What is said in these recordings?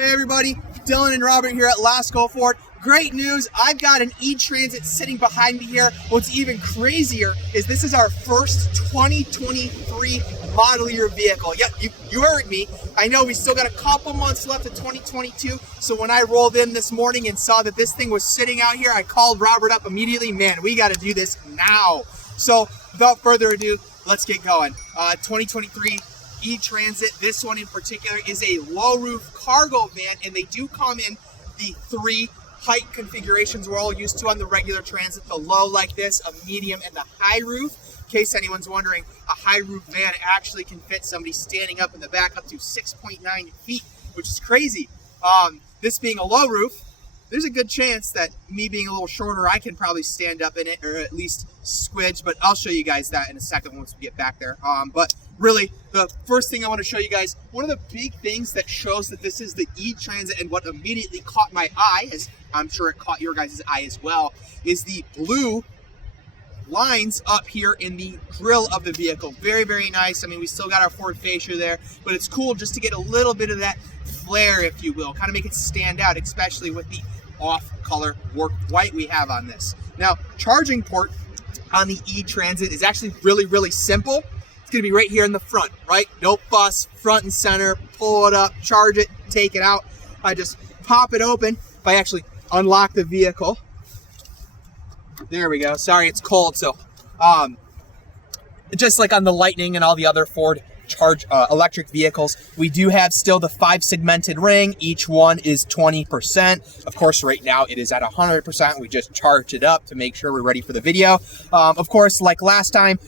Hey everybody, Dylan and Robert here at Lasco Ford. Great news, I've got an E-Transit sitting behind me here. What's even crazier is this is our first 2023 model year vehicle. Yep, you heard me. I know we still got a couple months left of 2022, so when I rolled in this morning and saw that this thing was sitting out here, I called Robert up immediately. Man, we got to do this now. So without further ado, let's get going. 2023 E-Transit, this one in particular is a low roof cargo van, and they do come in the 3 height configurations we're all used to on the regular Transit: the low like this, a medium, and the high roof. In case anyone's wondering, a high roof van actually can fit somebody standing up in the back up to 6.9 feet, which is crazy. This being a low roof, there's a good chance that me being a little shorter, I can probably stand up in it, or at least squidge, but I'll show you guys that in a second once we get back there. But really, the first thing I want to show you guys, one of the big things that shows that this is the E-Transit, and what immediately caught my eye, as I'm sure it caught your guys' eye as well, is the blue lines up here in the grill of the vehicle. Very, very nice. I mean, we still got our Ford fascia there, but it's cool just to get a little bit of that flare, if you will, kind of make it stand out, especially with the off-color work white we have on this. Now, charging port on the E-Transit is actually really, really simple. It's gonna be right here in the front, right? No fuss, front and center, pull it up, charge it, take it out. I just pop it open. If I actually unlock the vehicle, there we go. Sorry, it's cold. So just like on the Lightning and all the other Ford electric vehicles, we do have still the 5 segmented ring. Each one is 20%. Of course, right now it is at 100%. We just charged it up to make sure we're ready for the video. Of course, like last time,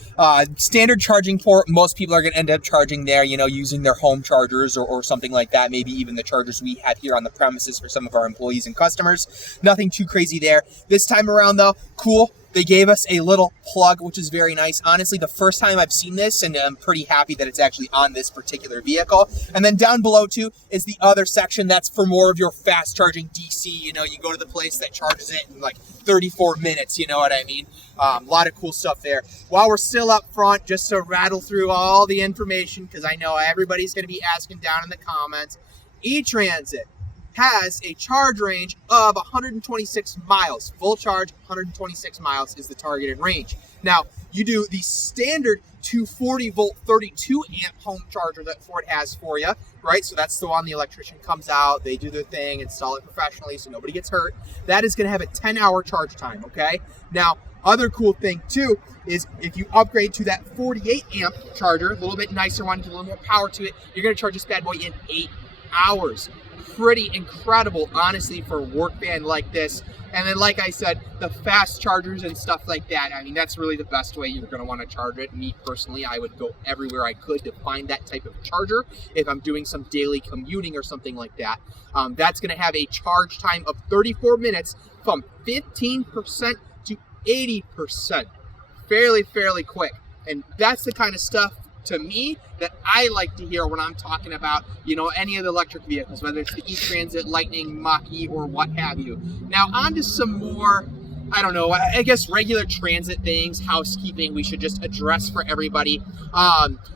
standard charging port, most people are going to end up charging there, you know, using their home chargers or something like that. Maybe even the chargers we have here on the premises for some of our employees and customers. Nothing too crazy there. This time around though, cool. They gave us a little plug, which is very nice. Honestly, the first time I've seen this, and I'm pretty happy that it's actually on this particular vehicle. And then down below too is the other section that's for more of your fast charging DC. You know, you go to the place that charges it in like 34 minutes, you know what I mean? A lot of cool stuff there. While we're still up front, just to rattle through all the information, because I know everybody's going to be asking down in the comments, E-Transit has a charge range of 126 miles. Full charge, 126 miles is the targeted range. Now, you do the standard 240 volt 32 amp home charger that Ford has for you, right? So that's the one the electrician comes out, they do their thing, install it professionally so nobody gets hurt. That is going to have a 10-hour charge time, okay? Now, other cool thing too is if you upgrade to that 48 amp charger, a little bit nicer one, a little more power to it, you're going to charge this bad boy in 8 hours. Pretty incredible, honestly, for a work van like this. And then, like I said, the fast chargers and stuff like that, I mean, that's really the best way you're going to want to charge it. Me personally, I would go everywhere I could to find that type of charger if I'm doing some daily commuting or something like that. That's going to have a charge time of 34 minutes from 15% to 80%. Fairly quick. And that's the kind of stuff, to me, that I like to hear when I'm talking about, you know, any of the electric vehicles, whether it's the E-Transit, Lightning, Mach-E, or what have you. Now, on to some more, I don't know, I guess regular Transit things, housekeeping we should just address for everybody.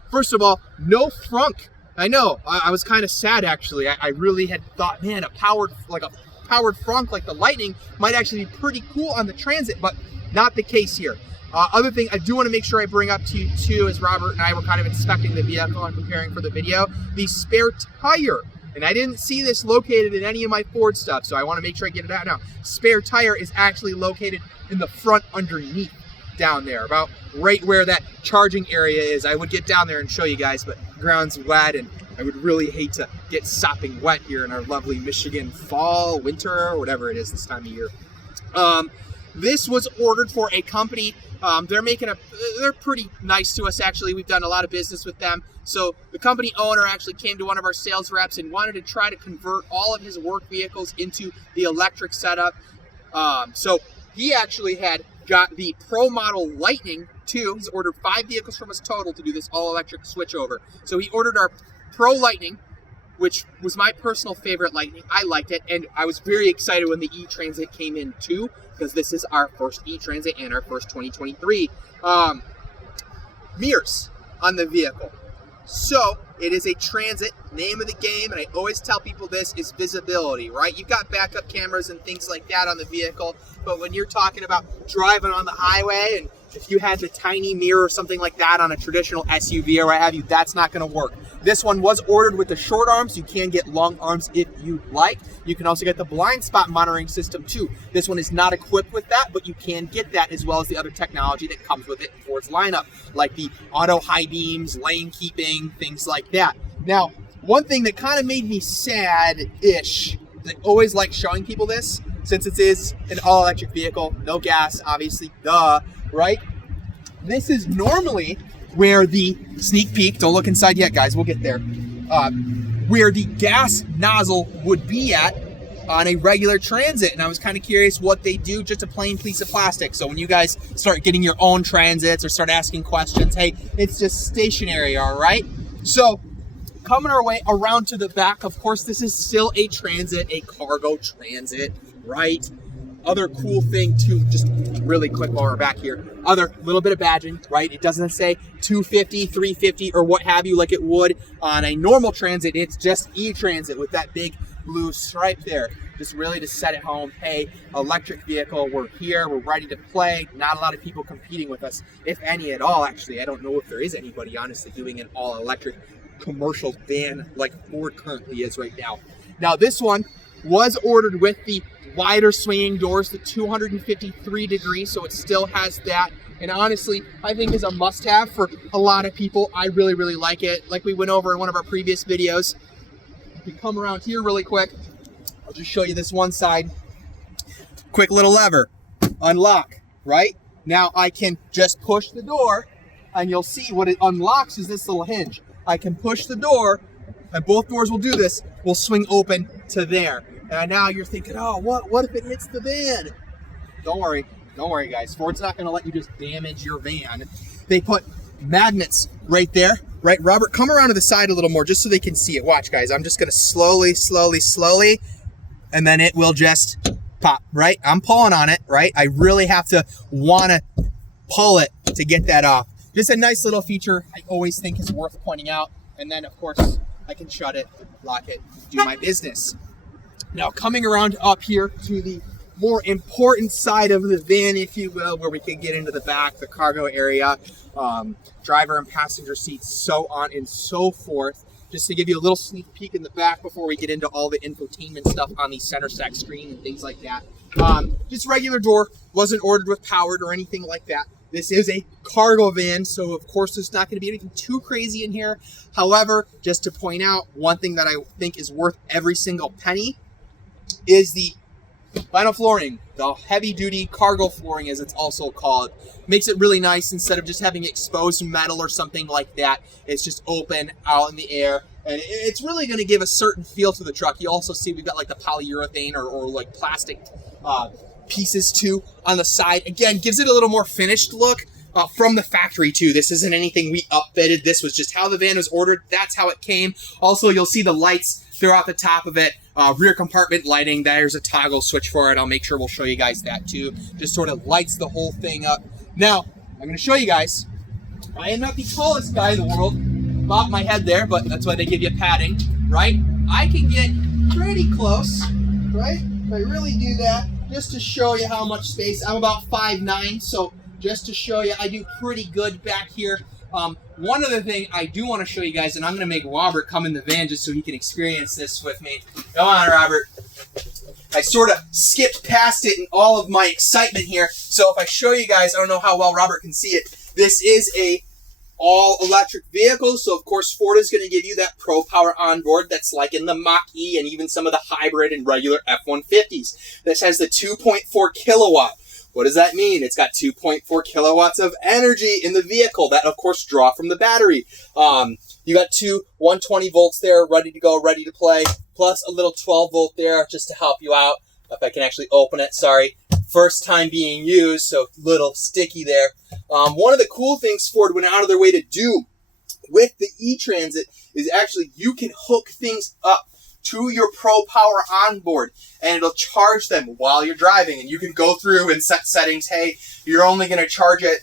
First of all, no frunk. I know, I was kind of sad, actually. I really had thought, man, a powered frunk like the Lightning might actually be pretty cool on the Transit, but not the case here. Other thing I do want to make sure I bring up to you too, as Robert and I were kind of inspecting the vehicle and preparing for the video, the spare tire. And I didn't see this located in any of my Ford stuff, so I want to make sure I get it out now. Spare tire is actually located in the front underneath down there, about right where that charging area is. I would get down there and show you guys, but the ground's wet and I would really hate to get sopping wet here in our lovely Michigan fall, winter, or whatever it is this time of year. This was ordered for a company. They're pretty nice to us, actually. We've done a lot of business with them. So the company owner actually came to one of our sales reps and wanted to try to convert all of his work vehicles into the electric setup. So he actually had got the Pro model Lightning too. He's ordered 5 vehicles from us total to do this all electric switchover. So he ordered our Pro Lightning, which was my personal favorite Lightning. I liked it, and I was very excited when the E-Transit came in too, because this is our first E-Transit and our first 2023 mirrors on the vehicle. So It is a transit. Name of the game, and I always tell people this, is visibility, right? You've got backup cameras and things like that on the vehicle, but when you're talking about driving on the highway, and if you had the tiny mirror or something like that on a traditional SUV or what have you, that's not going to work. This one was ordered with the short arms. You can get long arms if you like. You can also get the blind spot monitoring system too. This one is not equipped with that, but you can get that as well as the other technology that comes with it in Ford's lineup, like the auto high beams, lane keeping, things like that. Now, one thing that kind of made me sad-ish, I always like showing people this, since it is an all-electric vehicle, no gas, obviously, duh, right? This is normally where the sneak peek, don't look inside yet, guys, we'll get there, where the gas nozzle would be at on a regular Transit. And I was kind of curious what they do, just a plain piece of plastic. So when you guys start getting your own Transits or start asking questions, hey, it's just stationary, all right? So coming our way around to the back, of course, this is still a Transit, a cargo Transit, right? Other cool thing too, just really quick while we're back here, other little bit of badging, right? It doesn't say 250, 350, or what have you like it would on a normal Transit. It's just E-Transit with that big blue stripe there. Just really to set it home, hey, electric vehicle, we're here, we're ready to play. Not a lot of people competing with us, if any at all, actually. I don't know if there is anybody, honestly, doing an all-electric commercial van like Ford currently is right now. Now, this one was ordered with the wider swinging doors, the 253 degrees, so it still has that. And honestly, I think is a must-have for a lot of people. I really, really like it. Like we went over in one of our previous videos. If we come around here really quick, I'll just show you this one side. Quick little lever, unlock, right? Now I can just push the door, and you'll see what it unlocks is this little hinge. I can push the door, and both doors will do this, will swing open to there. And now you're thinking, oh, what if it hits the van? Don't worry, guys. Ford's not gonna let you just damage your van. They put magnets right there, right? Robert, come around to the side a little more just so they can see it. Watch, guys, I'm just gonna slowly, and then it will just pop, right? I'm pulling on it, right? I really have to wanna pull it to get that off. Just a nice little feature I always think is worth pointing out. And then, of course, I can shut it, lock it, do my business. Now, coming around up here to the more important side of the van, if you will, where we can get into the back, the cargo area, driver and passenger seats, so on and so forth. Just to give you a little sneak peek in the back before we get into all the infotainment stuff on the center stack screen and things like that. Just regular door, wasn't ordered with powered or anything like that. This is a cargo van, so of course there's not going to be anything too crazy in here. However, just to point out, one thing that I think is worth every single penny is the vinyl flooring, the heavy-duty cargo flooring as it's also called. Makes it really nice instead of just having exposed metal or something like that. It's just open, out in the air, and it's really going to give a certain feel to the truck. You also see we've got like the polyurethane or like plastic pieces too on the side. Again, gives it a little more finished look from the factory too. This isn't anything we upfitted. This was just how the van was ordered. That's how it came. Also, you'll see the lights throughout the top of it. Rear compartment lighting, there's a toggle switch for it. I'll make sure we'll show you guys that too. Just sort of lights the whole thing up. Now, I'm going to show you guys. I am not the tallest guy in the world. Bop my head there, but that's why they give you padding, right? I can get pretty close, right? If I really do that, just to show you how much space. I'm about 5'9", so just to show you, I do pretty good back here. One other thing I do want to show you guys, and I'm going to make Robert come in the van just so he can experience this with me. Come on, Robert. I sort of skipped past it in all of my excitement here. So if I show you guys, I don't know how well Robert can see it. This is a all-electric vehicle, so of course Ford is going to give you that Pro Power on board that's like in the Mach-E and even some of the hybrid and regular F-150s. This has the 2.4 kilowatt. What does that mean? It's got 2.4 kilowatts of energy in the vehicle that, of course, draw from the battery. You got two 120 volts there, ready to go, ready to play, plus a little 12 volt there just to help you out. If I can actually open it, sorry. First time being used, so little sticky there. One of the cool things Ford went out of their way to do with the E-Transit is actually you can hook things up to your Pro Power onboard, and it'll charge them while you're driving. And you can go through and set settings. Hey, you're only going to charge it,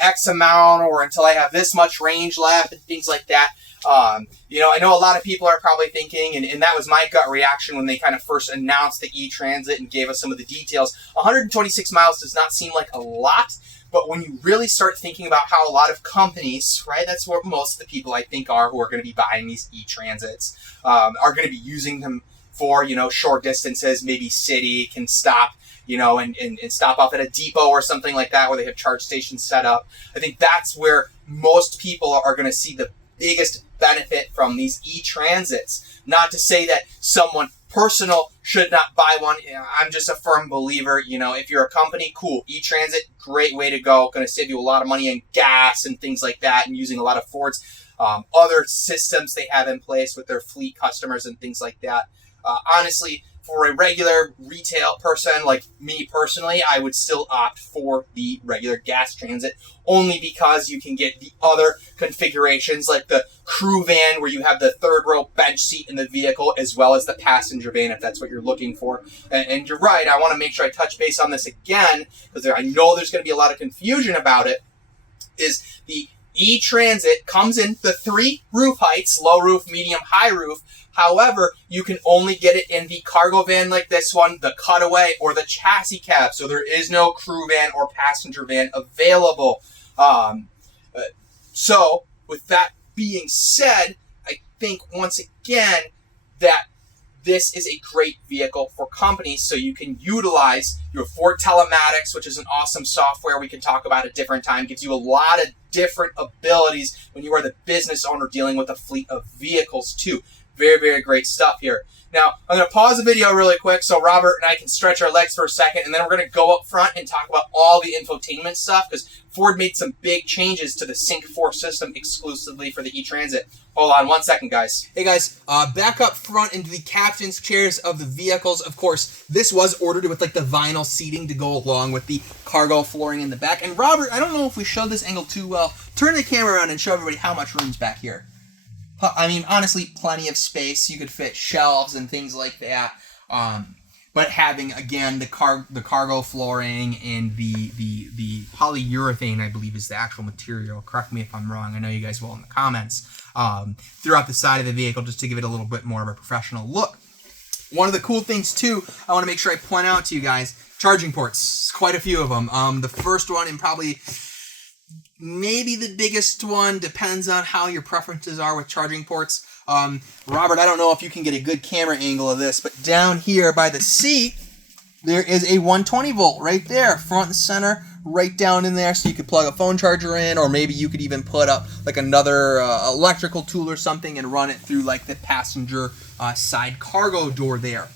X amount, or until I have this much range left, and things like that. I know a lot of people are probably thinking, and that was my gut reaction when they kind of first announced the E-Transit and gave us some of the details. 126 miles does not seem like a lot, but when you really start thinking about how a lot of companies, right, that's where most of the people I think are who are going to be buying these E-Transits, are going to be using them for, short distances. Maybe city can stop, and stop off at a depot or something like that where they have charge stations set up. I think that's where most people are going to see the biggest benefit from these E-Transits. Not to say that someone personal should not buy one. I'm just a firm believer, if you're a company, cool. E-Transit, great way to go. Going to save you a lot of money in gas and things like that, and using a lot of Ford's other systems they have in place with their fleet customers and things like that. Honestly, for a regular retail person like me personally, I would still opt for the regular gas transit, only because you can get the other configurations like the crew van where you have the third row bench seat in the vehicle, as well as the passenger van if that's what you're looking for. And you're right, I want to make sure I touch base on this again because I know there's going to be a lot of confusion about it, is the E-Transit comes in the 3 roof heights: low roof, medium, high roof. However, you can only get it in the cargo van like this one, the cutaway, or the chassis cab. So there is no crew van or passenger van available. So with that being said, I think once again that this is a great vehicle for companies, so you can utilize your Ford Telematics, which is an awesome software we can talk about at a different time. Gives you a lot of different abilities when you are the business owner dealing with a fleet of vehicles too. Very, very great stuff here. Now, I'm going to pause the video really quick so Robert and I can stretch our legs for a second, and then we're going to go up front and talk about all the infotainment stuff, because Ford made some big changes to the Sync 4 system exclusively for the E-Transit. Hold on one second, guys. Hey, guys, back up front into the captain's chairs of the vehicles. Of course, this was ordered with like the vinyl seating to go along with the cargo flooring in the back. And Robert, I don't know if we showed this angle too well. Turn the camera around and show everybody how much room's back here. I mean, honestly, plenty of space. You could fit shelves and things like that. But having, again, the cargo flooring and the polyurethane, I believe, is the actual material. Correct me if I'm wrong. I know you guys will in the comments. Throughout the side of the vehicle, just to give it a little bit more of a professional look. One of the cool things, too, I want to make sure I point out to you guys, charging ports. Quite a few of them. The first one, and probably maybe the biggest one, depends on how your preferences are with charging ports. Robert, I don't know if you can get a good camera angle of this, but down here by the seat, there is a 120 volt right there, front and center, right down in there, so you could plug a phone charger in, or maybe you could even put up like another electrical tool or something and run it through like the passenger side cargo door there.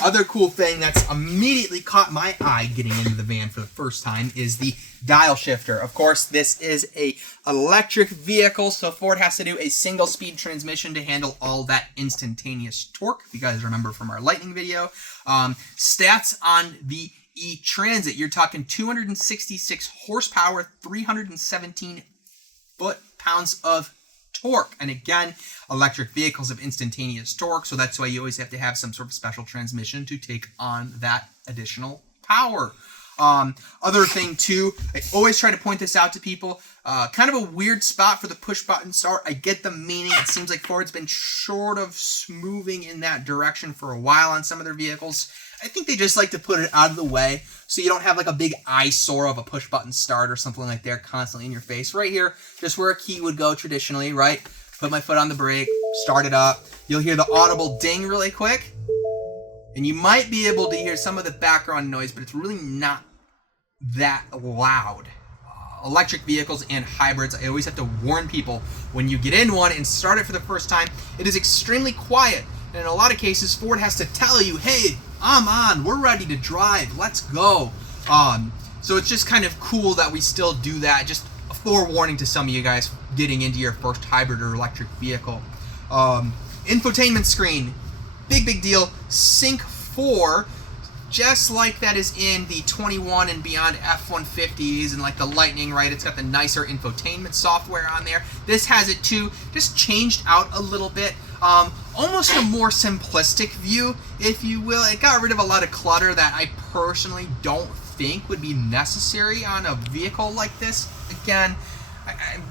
Other cool thing that's immediately caught my eye getting into the van for the first time is the dial shifter. Of course, this is a electric vehicle, so Ford has to do a single speed transmission to handle all that instantaneous torque. If you guys remember from our Lightning video. Stats on the E-Transit, you're talking 266 horsepower, 317 foot-pounds of torque. And again, electric vehicles have instantaneous torque, so that's why you always have to have some sort of special transmission to take on that additional power. Other thing too, I always try to point this out to people, kind of a weird spot for the push button start. I get the meaning. It seems like Ford's been sort of moving in that direction for a while on some of their vehicles. I think they just like to put it out of the way so you don't have like a big eyesore of a push button start or something like that constantly in your face. Right here, just where a key would go traditionally, right? Put my foot on the brake, start it up. You'll hear the audible ding really quick. And you might be able to hear some of the background noise, but it's really not that loud. Electric vehicles and hybrids, I always have to warn people, when you get in one and start it for the first time, it is extremely quiet. And in a lot of cases, Ford has to tell you, hey, I'm on, we're ready to drive, let's go. So it's just kind of cool that we still do that. Just a forewarning to some of you guys getting into your first hybrid or electric vehicle. Infotainment screen, big deal. Sync 4, just like that is in the 21 and beyond F-150s and like the Lightning, right? It's got the nicer infotainment software on there. This has it too, just changed out a little bit. Almost a more simplistic view, if you will. It got rid of a lot of clutter that I personally don't think would be necessary on a vehicle like this. Again,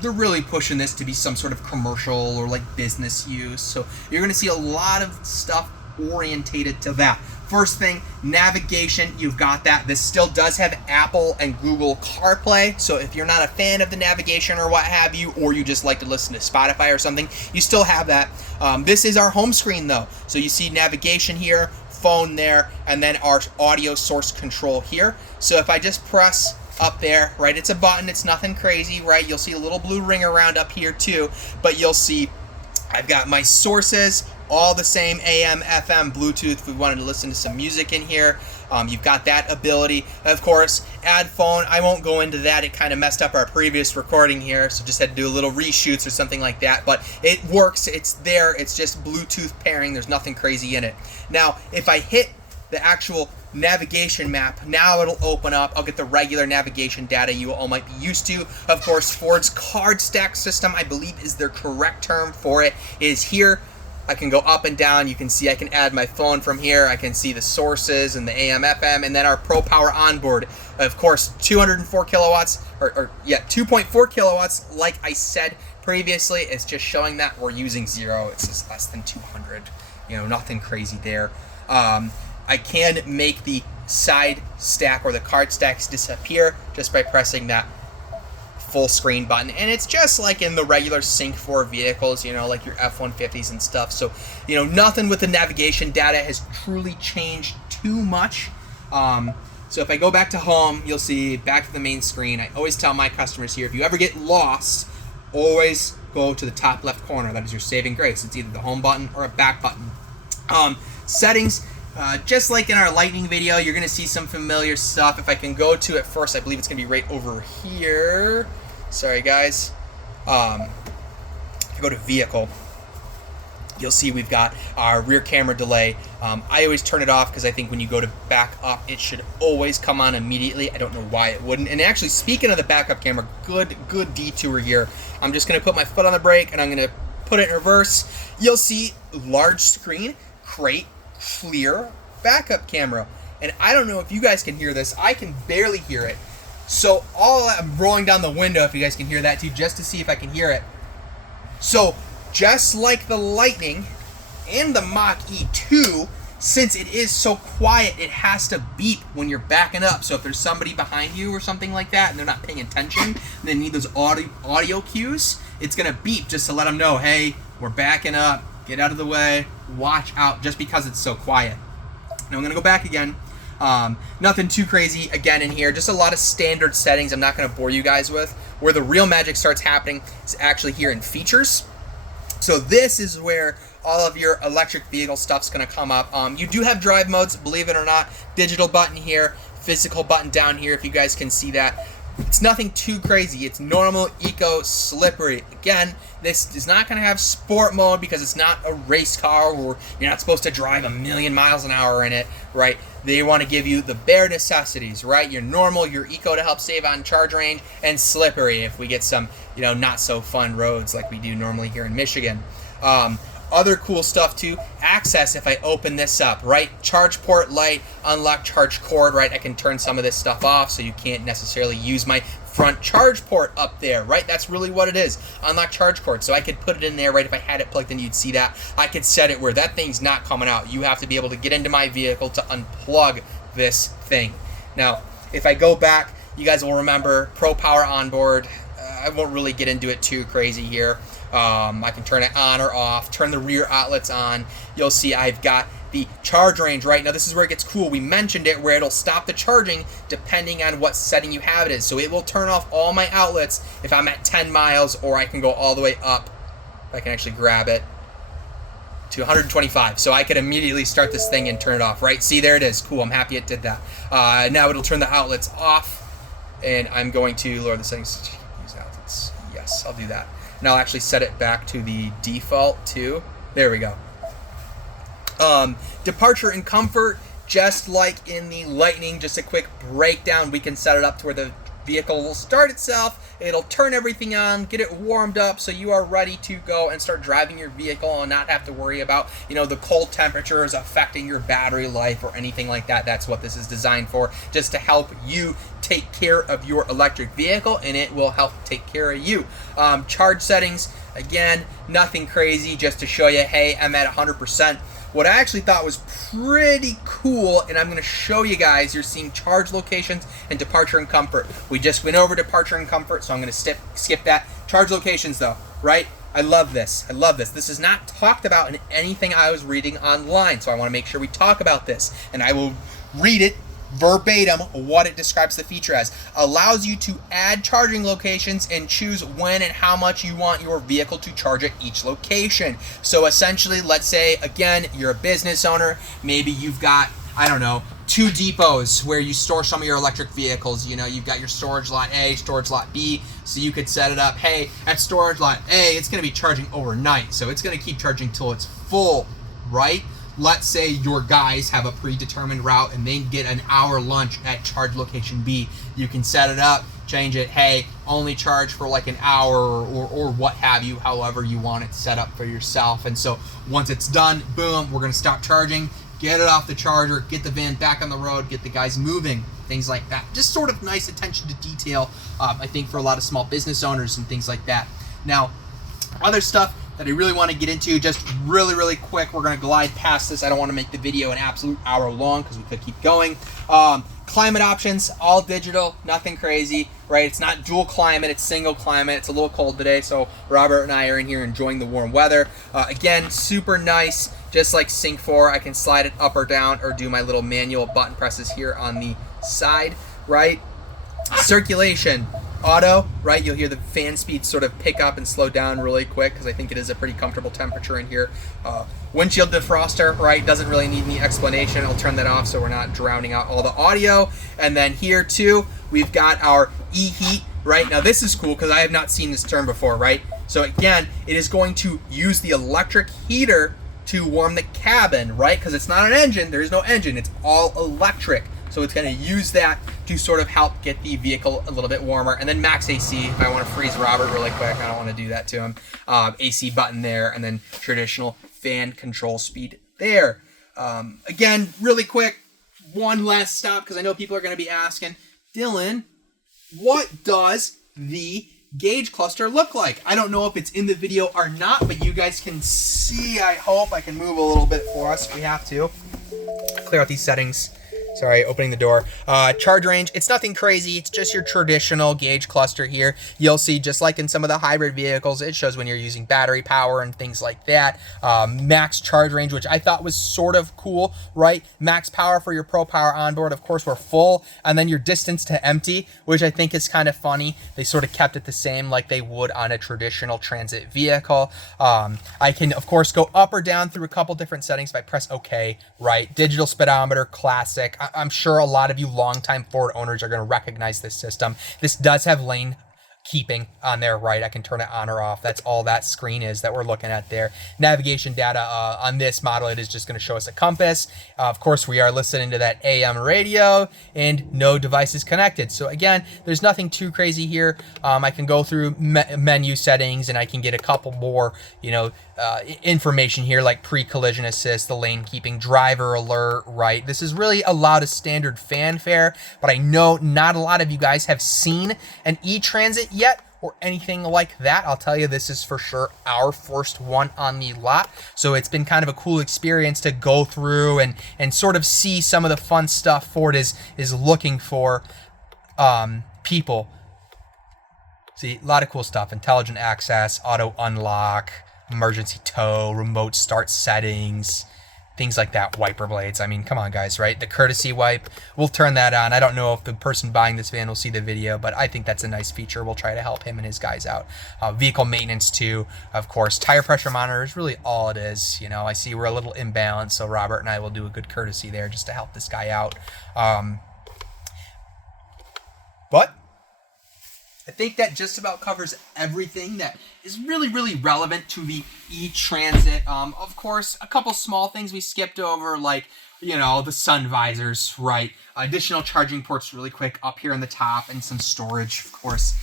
they're really pushing this to be some sort of commercial or like business use. So you're going to see a lot of stuff orientated to that. First thing, navigation, you've got that. This still does have Apple and Google CarPlay. So if you're not a fan of the navigation or what have you, or you just like to listen to Spotify or something, you still have that. This is our home screen though. So you see navigation here, phone there, and then our audio source control here. So if I just press up there, right, it's a button, it's nothing crazy, right? You'll see a little blue ring around up here too, but you'll see I've got my sources, all the same, AM, FM, Bluetooth, if we wanted to listen to some music in here. You've got that ability. Of course, add phone, I won't go into that. It kind of messed up our previous recording here, so just had to do a little reshoots or something like that. But it works, it's there, it's just Bluetooth pairing, there's nothing crazy in it. Now, if I hit the actual navigation map, now it'll open up. I'll get the regular navigation data you all might be used to. Of course, Ford's card stack system, I believe is their correct term for it, is here. I can go up and down. You can see I can add my phone from here. I can see the sources and the AM, FM, and then our Pro Power onboard. Of course, 204 kilowatts, or 2.4 kilowatts, like I said previously. It's just showing that we're using 0. It's just less than 200. You know, nothing crazy there. I can make the side stack or the card stacks disappear just by pressing that full screen button, and it's just like in the regular Sync 4 vehicles, you know, like your F-150s and stuff. So, you know, nothing with the navigation data has truly changed too much. So if I go back to home, you'll see back to the main screen. I always tell my customers here, if you ever get lost, always go to the top left corner. That is your saving grace. It's either the home button or a back button. Settings, just like in our lightning video, you're going to see some familiar stuff. If I can go to it first, I believe it's going to be right over here. Sorry, guys. If I go to vehicle, you'll see we've got our rear camera delay. I always turn it off because I think when you go to back up, it should always come on immediately. I don't know why it wouldn't. And actually, speaking of the backup camera, good detour here. I'm just going to put my foot on the brake and I'm going to put it in reverse. You'll see large screen, crate, clear backup camera. And I don't know if you guys can hear this. I can barely hear it. So I'm rolling down the window if you guys can hear that too, just to see if I can hear it. So just like the Lightning and the Mach-E 2, since it is so quiet, it has to beep when you're backing up. So if there's somebody behind you or something like that and they're not paying attention and they need those audio cues, it's going to beep just to let them know, hey, we're backing up, get out of the way, watch out, just because it's so quiet. Now I'm going to go back again. Nothing too crazy again in here, just a lot of standard settings I'm not going to bore you guys with. Where the real magic starts happening is actually here in features. So this is where all of your electric vehicle stuff's going to come up. You do have drive modes, believe it or not. Digital button here, physical button down here, if you guys can see that. It's nothing too crazy. It's normal, eco, slippery. Again, this is not going to have sport mode because it's not a race car or you're not supposed to drive 1,000,000 miles an hour in it, right? They want to give you the bare necessities, right? Your normal, your eco to help save on charge range, and slippery if we get some, you know, not so fun roads like we do normally here in Michigan. Other cool stuff too, access if I open this up, right? Charge port light, unlock charge cord, right? I can turn some of this stuff off so you can't necessarily use my front charge port up there, right? That's really what it is. Unlock charge cord. So I could put it in there, right? If I had it plugged in, you'd see that. I could set it where that thing's not coming out. You have to be able to get into my vehicle to unplug this thing. Now, if I go back, you guys will remember Pro Power onboard. I won't really get into it too crazy here. I can turn it on or off, turn the rear outlets on. You'll see I've got the charge range, right? Now this is where it gets cool. We mentioned it where it'll stop the charging depending on what setting you have it in. So it will turn off all my outlets if I'm at 10 miles, or I can go all the way up, if I can actually grab it, to 125. So I could immediately start this thing and turn it off, right? See, there it is. Cool, I'm happy it did that. Now it'll turn the outlets off, and I'm going to lower the settings. Use outlets. Yes, I'll do that. And I'll actually set it back to the default too. There we go. Departure and comfort, just like in the Lightning, just a quick breakdown. We can set it up to where the vehicle will start itself, it'll turn everything on, get it warmed up so you are ready to go and start driving your vehicle and not have to worry about, the cold temperatures affecting your battery life or anything like that. That's what this is designed for, just to help you take care of your electric vehicle, and it will help take care of you. Charge settings, again, nothing crazy, just to show you, hey, I'm at 100%. What I actually thought was pretty cool, and I'm going to show you guys, you're seeing charge locations and departure and comfort. We just went over departure and comfort, so I'm going to skip that. Charge locations though, right? I love this. I love this. This is not talked about in anything I was reading online, so I want to make sure we talk about this, and I will read it verbatim what it describes the feature as. Allows you to add charging locations and choose when and how much you want your vehicle to charge at each location. So essentially, let's say, again, you're a business owner, maybe you've got, I don't know, 2 depots where you store some of your electric vehicles. You've got your storage lot A, storage lot B, so you could set it up, hey, at storage lot A, it's going to be charging overnight, so it's going to keep charging till it's full, right? Let's say your guys have a predetermined route and they get an hour lunch at charge location B. You can set it up, change it, hey, only charge for like an hour or what have you, however you want it set up for yourself. And so once it's done, boom, we're gonna stop charging, get it off the charger, get the van back on the road, get the guys moving, things like that. Just sort of nice attention to detail, I think, for a lot of small business owners and things like that. Now, other stuff that I really want to get into, just really quick. We're going to glide past this. I don't want to make the video an absolute hour long because we could keep going. Climate options, all digital, nothing crazy, right? It's not dual climate, it's single climate. It's a little cold today, so Robert and I are in here enjoying the warm weather. Again, super nice, just like Sync 4. I can slide it up or down or do my little manual button presses here on the side, right? Circulation. Auto, right? You'll hear the fan speed sort of pick up and slow down really quick because I think it is a pretty comfortable temperature in here. Windshield defroster, right? Doesn't really need any explanation. I'll turn that off so we're not drowning out all the audio. And then here too, we've got our e-heat, right? Now this is cool because I have not seen this term before, right? So again, it is going to use the electric heater to warm the cabin, right? Because it's not an engine, there is no engine, it's all electric. So it's going to use that to sort of help get the vehicle a little bit warmer. And then max AC, if I want to freeze Robert really quick, I don't want to do that to him. AC button there, and then traditional fan control speed there. Again, really quick, one last stop, because I know people are going to be asking, Dylan, what does the gauge cluster look like? I don't know if it's in the video or not, but you guys can see, I hope. I can move a little bit for us if we have to. Clear out these settings. Sorry, opening the door. Charge range, it's nothing crazy. It's just your traditional gauge cluster here. You'll see, just like in some of the hybrid vehicles, it shows when you're using battery power and things like that. Max charge range, which I thought was sort of cool, right? Max power for your Pro Power onboard, of course, we're full. And then your distance to empty, which I think is kind of funny. They sort of kept it the same like they would on a traditional transit vehicle. I can, of course, go up or down through a couple different settings if I press OK, right? Digital speedometer, classic. I'm sure a lot of you longtime Ford owners are going to recognize this system. This does have lane keeping on there, right? I can turn it on or off. That's all that screen is that we're looking at there. Navigation data on this model, it is just going to show us a compass. Of course, we are listening to that AM radio and no devices connected. So again, there's nothing too crazy here. I can go through menu settings and I can get a couple more, information here like pre-collision assist, the lane keeping, driver alert, right? This is really a lot of standard fanfare, but I know not a lot of you guys have seen an e-Transit yet or anything like that. I'll tell you, this is for sure our first one on the lot. So it's been kind of a cool experience to go through and sort of see some of the fun stuff Ford is looking for people. See, a lot of cool stuff. Intelligent access, auto unlock, emergency tow, remote start settings, things like that, wiper blades. I mean, come on, guys, right? The courtesy wipe, we'll turn that on. I don't know if the person buying this van will see the video, but I think that's a nice feature. We'll try to help him and his guys out. Vehicle maintenance, too, of course. Tire pressure monitor is really all it is. I see we're a little imbalanced, so Robert and I will do a good courtesy there just to help this guy out. But I think that just about covers everything that is really, really relevant to the E-Transit. Of course, a couple small things we skipped over, like, you know, the sun visors, right? Additional charging ports really quick up here on the top, and some storage, of course.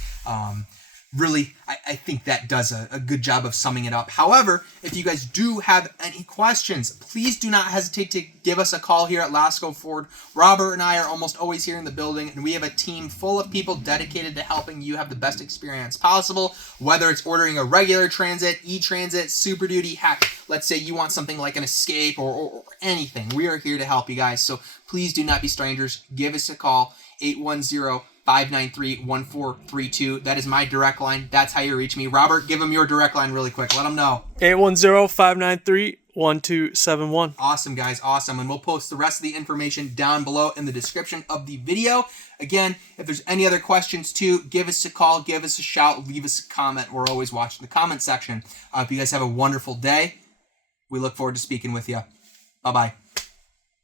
Really, I think that does a good job of summing it up. However, if you guys do have any questions, please do not hesitate to give us a call here at Lasco Ford. Robert and I are almost always here in the building, and we have a team full of people dedicated to helping you have the best experience possible, whether it's ordering a regular Transit, E-Transit, Super Duty, heck, let's say you want something like an Escape or anything. We are here to help you guys, so please do not be strangers. Give us a call, 810-593-1432. That is my direct line. That's how you reach me. Robert, give them your direct line really quick. Let them know. 810-593-1271. Awesome, guys. Awesome. And we'll post the rest of the information down below in the description of the video. Again, if there's any other questions too, give us a call, give us a shout, leave us a comment. We're always watching the comment section. If you guys have a wonderful day, we look forward to speaking with you. Bye-bye.